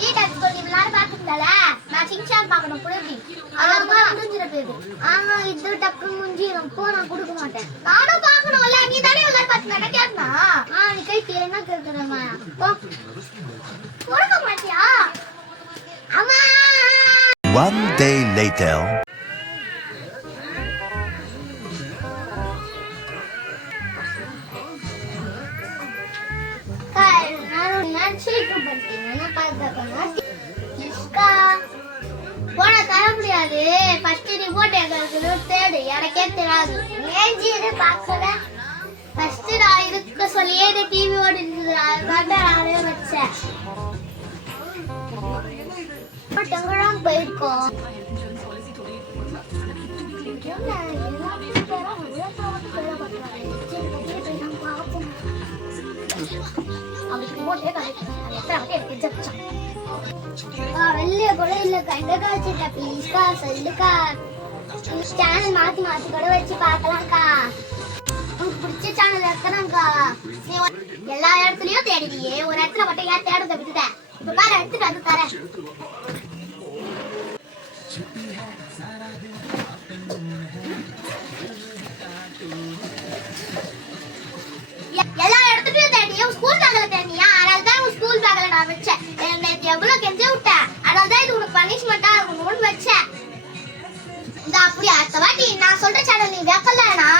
Detox பண்ணி எல்லாரும் பாத்துட்டல நான் சிங்சான் பார்க்கணும் புரியுது ஆமா முடிஞ்சிர போகுது ஆமா இது டப்பு முடிஞ்சிரும் போ நான் கொடுக்க மாட்டேன் நானும் பார்க்கணும்ல நீ தானே எல்லாரும் பாத்துட்டா கேட்னா நீ கை என்ன கேக்குறமா போ கொடுக்க மாட்டியா அம்மா. One day later. எனக்கே தெரியாது நான் இருக்க சொல்லியே டிவி ஓடிட்டு நானே வச்சேன் போயிருக்கோம் வெளியே கூட இல்ல கண்டக்கா வச்சுட்டா ப்ளீஸ்க்கா சொல்லுக்கா சேனல் மாத்தி மாத்தி கூட வச்சு பார்க்கலாம்க்கா உங்களுக்கு பிடிச்ச சேனல் இருக்கணும்க்கா எல்லா இடத்துலயும் தேடிடியே ஒரு இடத்துல மட்டும் ஏன் தேடுறத விட்டுட்டேன் இப்ப பாரு எடுத்துட்டு வந்து தரேன் எல்லா இடத்துலயும் தேடியும் ஸ்கூல் பேக்ல தேடியா அதனாலதான் உன் ஸ்கூல் பேக்ல நான் வச்சேன் எவ்வளவு கெஞ்சே விட்டேன் அதனாலதான் இது உனக்கு பனிஷ்மெண்டா இருக்கணும்னு வச்சேன் இந்த அப்படி அடுத்த வாட்டி நான் சொல்ற சேனல் நீ வைக்கலனா